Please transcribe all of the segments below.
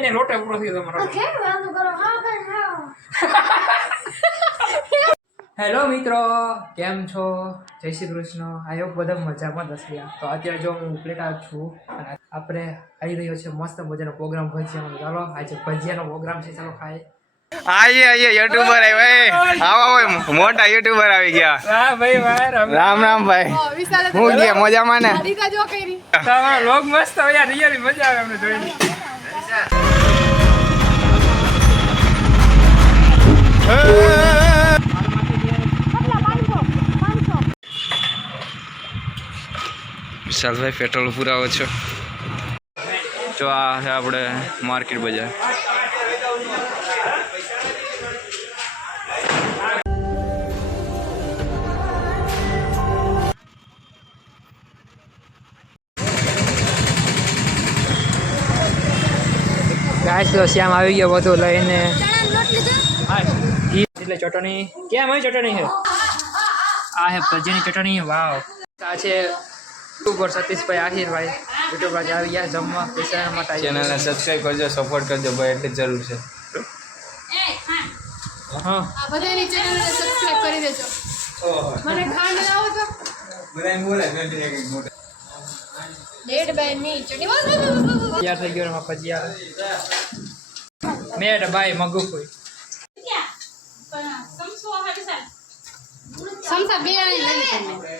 ને el otro થઈ de Marruecos. Okay, well, we're gonna hop in hello મિત્રો કેમ છો જય શ્રી કૃષ્ણ આયો બધા મજામાં દસિયા તો અત્યારે જો હું ઉપલેટા છું અને આપણે આવી રહ્યો છે મસ્ત મજાનો પ્રોગ્રામ હોય છે અમારો ચાલો આજે ભજિયાનો પ્રોગ્રામ છે ચાલો ખાઈ આયે આઈએ યુટ્યુબર આવ્યો એ આવો ઓય મોટા યુટ્યુબર આવી ગયા હા ભાઈ ભાઈ રામ રામ ભાઈ હું ગયા મજામાં ને દીકા જો કરી તમારો લોગ મસ્ત હોય રીયલી મજા આવે અમને જોઈને વિશાલભાઈ પેટ્રોલ પુરાવો છો જો આ છે આપણે માર્કેટ બજાર તો શ્યામ આવી ગયો બધું લઈને એટલે ચટણી કેમ હોય ચટણી છે આ છે ભજીની ચટણી વાવ આ છે वर्ष तीस भाई आखिर भाई यूट्यूब आ जाओ या जम्मा कैसे हम आई चैनल ने सब्सक्राइब कर जो सपोर्ट कर जो भाई एक जरूर से हाँ बताए नीचे ने सब्सक्राइब कर ही देखो मैंने खान लाओ तो मैंने बोला मैंने एक लेट बैनी चटनी यार थैंक यू मम्मा पजी यार मेरे भाई मगु कोई क्या समसो हट सर समसा बिरयानी नहीं करने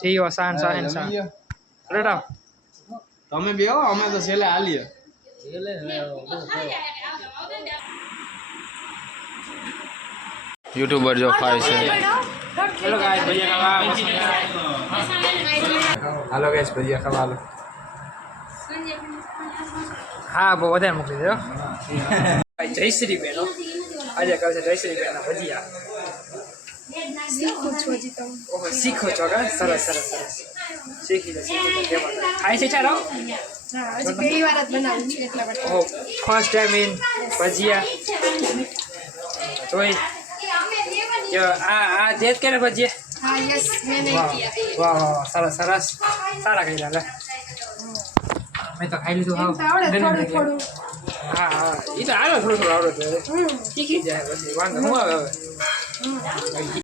Sí, basada ah, en San Pero Tome bien, vamos a decirle a alguien. Youtuber yo Faisal. Hello guys, pues ya acabamos. Hello guys, pues ya acabamos. Ah, pues voy a tener un video. Jay City, ¿no? Ah, ya acabas de ya. શીખો છો હજી તમે ઓહો શીખો છો કા સરસ સરસ સરસ શીખી જશો ખાઈ છે ચાલો હજી પહેલી વાર જ બનાવું છું એટલા ફર્સ્ટ ટાઈમ ઇન ભજીયા જોઈ ભજી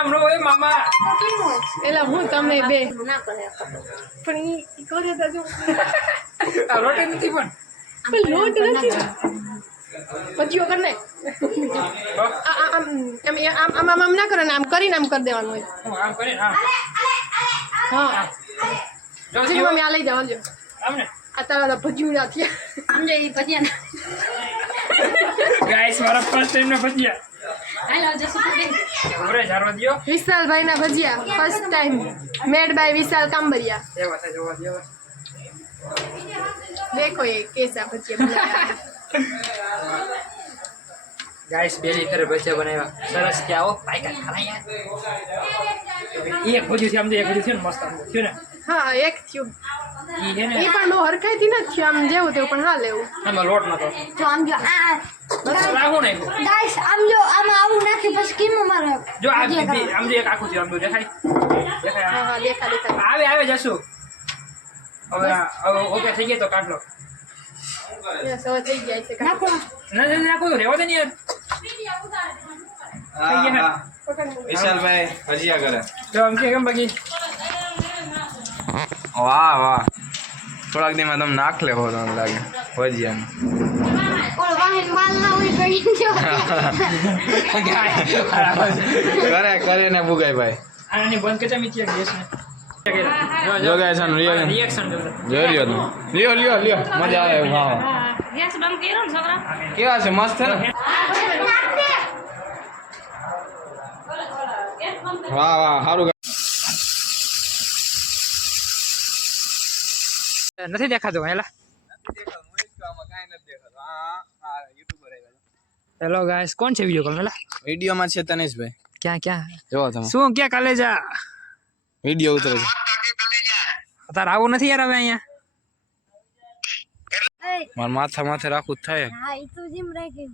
સાંભળો એ મામા એટલે હું તમે બે પણ એ કરે દાદુ રોટી નથી પણ લોટ નથી પછી વગર ને આમ આમ આમ આમ ના કરે આમ કરીને આમ કરી દેવાનું હોય હા પછી મમ્મી આ લઈ જવા જો આ તારા ભજીયા થયા સમજે એ ભજીયા ગાઈસ મારા ફર્સ્ટ ટાઈમ ને ભજીયા હેલો જસુ विशाल भाई ना भजिया फर्स्ट टाइम मेड बाय विशाल कांबरिया देखो ये कैसा भजिया गाइस बेली कर भजिया बनाया सरस क्या हो पाई का खाना यार ये भजिया से हम देख भजिया से मस्त है क्यों ना हां एक थ्यू ये है ना ये पण लो हरकाई थी ना थ्यू हम जेवते पण हाल है वो हम लोट ना तो जो हम आ गाइस हम जो हम आओ ना कि बस की मुमर जो हम जो एक आंखो से हम देखाई देखा हां देखा।, दे, देखा।, देखा देखा आवे आवे जसु अबे ओके थई गए तो काट लो ये सब थई गए ऐसे काट ना ना ना कोई रे ओदे नहीं विशाल भाई भजिया करे तो हम के एकदम बाकी वाह वाह थोड़ा दिन में एकदम नाक ले हो रहा लगे हो जिया करे करे <आगे। laughs> तो ने बुगाई भाई आने ने बंद कचा मिटिया गेस ने जो गाइस हम रियल रिएक्शन जो लियो तुम लियो लियो लियो मजा आए वाह गैस बम केरन सगरा के बात है मस्त है ना वाह वाह हारू नहीं देखा जो है ला नहीं देखा मैं काम काय ना हेलो गाइस कौन से वीडियो कर रहा है वीडियो में से तनेश भाई क्या क्या जो था सो क्या कॉलेज है वीडियो उतर जा पता रहा वो नहीं आ रहा भाई यहां मार माथा माथे रख उठा है हां इतो जिम रह के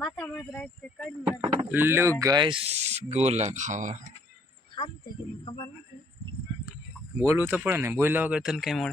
माथा माथे रख के कर लो गाइस गोला खावा हम तो खबर नहीं बोलू तो पड़े ने बोला अगर तन कहीं मोड़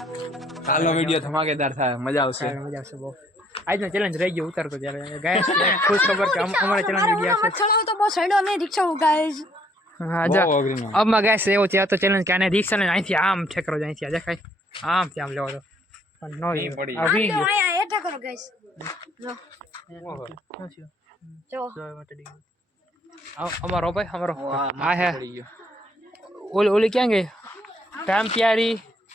કાલનો વિડિયો ધમાકેદાર થાય મજા આવશે મજા આવશે બહુ આજનો ચેલેન્જ રહી ગયો ઉતરતો જ્યારે ગાઈસ ખુશ ખબર કે અમારે ચેલેન્જ રહી ગયા છે ચડાવ તો બહુ સડો ને રિક્ષા હું ગાઈસ અબ માં ગાઈસ એવો છે તો ચેલેન્જ કે આને રિક્ષા ને અહીંથી આમ ઠેકરો જાય અહીંથી આ દેખાય આમ થી આમ લેવો તો નો એ પડી આ વી ગયો આયા એ ઠેકરો ગાઈસ જો અમારો ભાઈ અમારો આ હે ઓલી ઓલી ક્યાં ગઈ ટાઈમ તૈયારી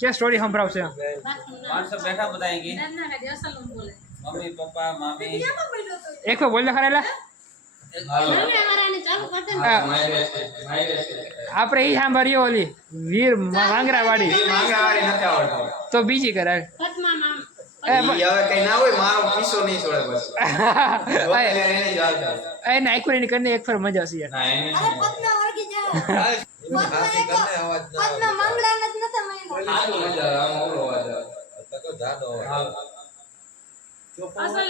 क्या स्टोरी हम बताएंगे ना ना रेडियो बोले मम्मी पापा मामी। तो एक बोल कर आप, आप रही होली वीर मांगरावाड़ी तो बीजी करा Halo aja, ngobrol aja. Kita kan udah ada. Asal